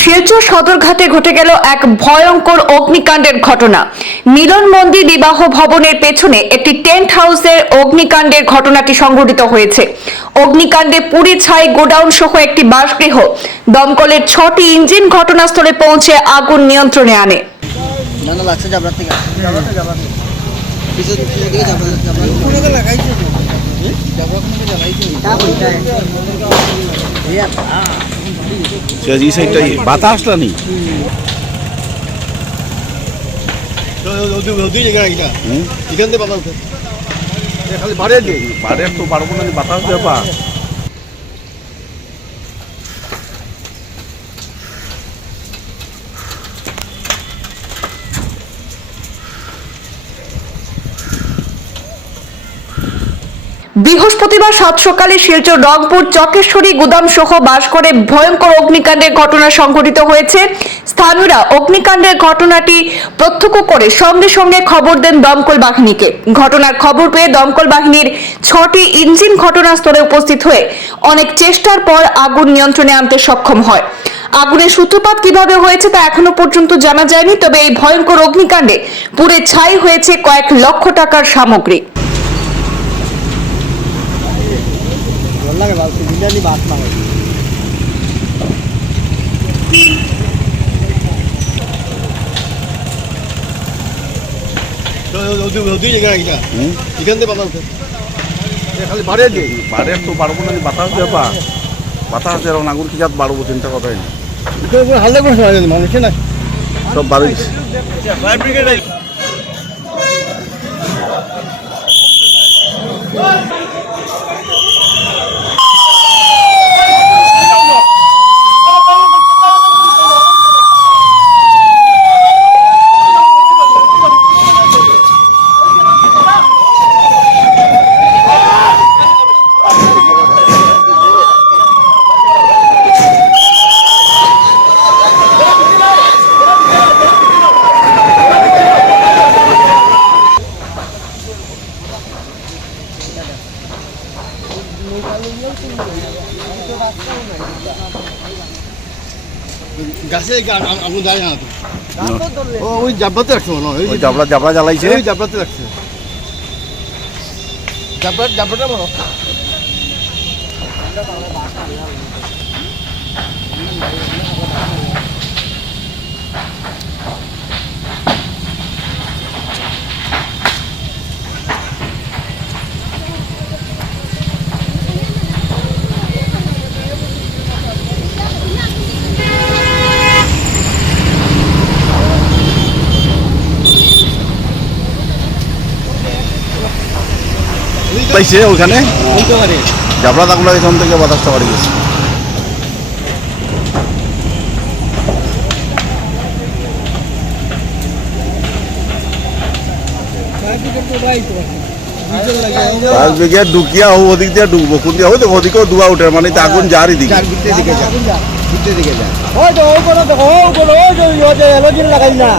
শিলচর সদরঘাটে ঘটে গেল এক ভয়ঙ্কর অগ্নিকাণ্ডের ঘটনা। মিলন মন্দির বিবাহ ভবনের পেছনে একটি টেন্ট হাউসের অগ্নিকাণ্ডের ঘটনাটি সংঘটিত হয়েছে। অগ্নিকাণ্ডে পুড়ে ছাই গোডাউন সহ একটি বাসগৃহ। দমকলের 6টি ইঞ্জিন ঘটনাস্থলে পৌঁছে আগুন নিয়ন্ত্রণে আনে। বাতাস নি বাড়ির তো বাড়বো না, বাতাস ব্যাপার। বৃহস্পতিবার সাত সকালে শিলচর রংপুর চকেশ্বরী গুদাম সহ বাস করে ভয়ঙ্কর অগ্নিকাণ্ডের ঘটনা সংঘটিত হয়েছে। স্থানীয়রা অগ্নিকাণ্ডের ঘটনাটি প্রত্যক্ষ করে সঙ্গে সঙ্গে খবর দেন দমকল বাহিনীকে। ঘটনার খবর পেয়ে দমকল বাহিনীর 6টি ইঞ্জিন ঘটনাস্থলে উপস্থিত হয়ে অনেক চেষ্টার পর আগুন নিয়ন্ত্রণে আনতে সক্ষম হয়। আগুনের সূত্রপাত কিভাবে হয়েছে তা এখনো পর্যন্ত জানা যায়নি, তবে এই ভয়ঙ্কর অগ্নিকাণ্ডে পুড়ে ছাই হয়েছে কয়েক লক্ষ টাকার সামগ্রী। বাড়ির তো বাড়বো না, বাতাস ব্যাপার। বাতাস যেরকম আগুন কি যাত বাড়বো, চিন্তা কথাই না। সব বাড়ি গাছে আগুন জ্বালে না তো, ওই জাবলাতে রাখছে মনে হয়, ওই জাবলা জ্বালাইছে, ওই জাবলাতে রাখছে, জাবলাটা বলো। পাইছে ওখানে জাবলা তাগুলা এখান থেকে বাতাসটা বাড়ি গেছে। পাঁচ বিঘে ঢুকিয়া ওদিক দিয়ে ঢুকবো, কোন দিয়ে হয়তো ওদিকেও ধোয়া উঠে, মানে আগুন যারই দিকে লাগাই না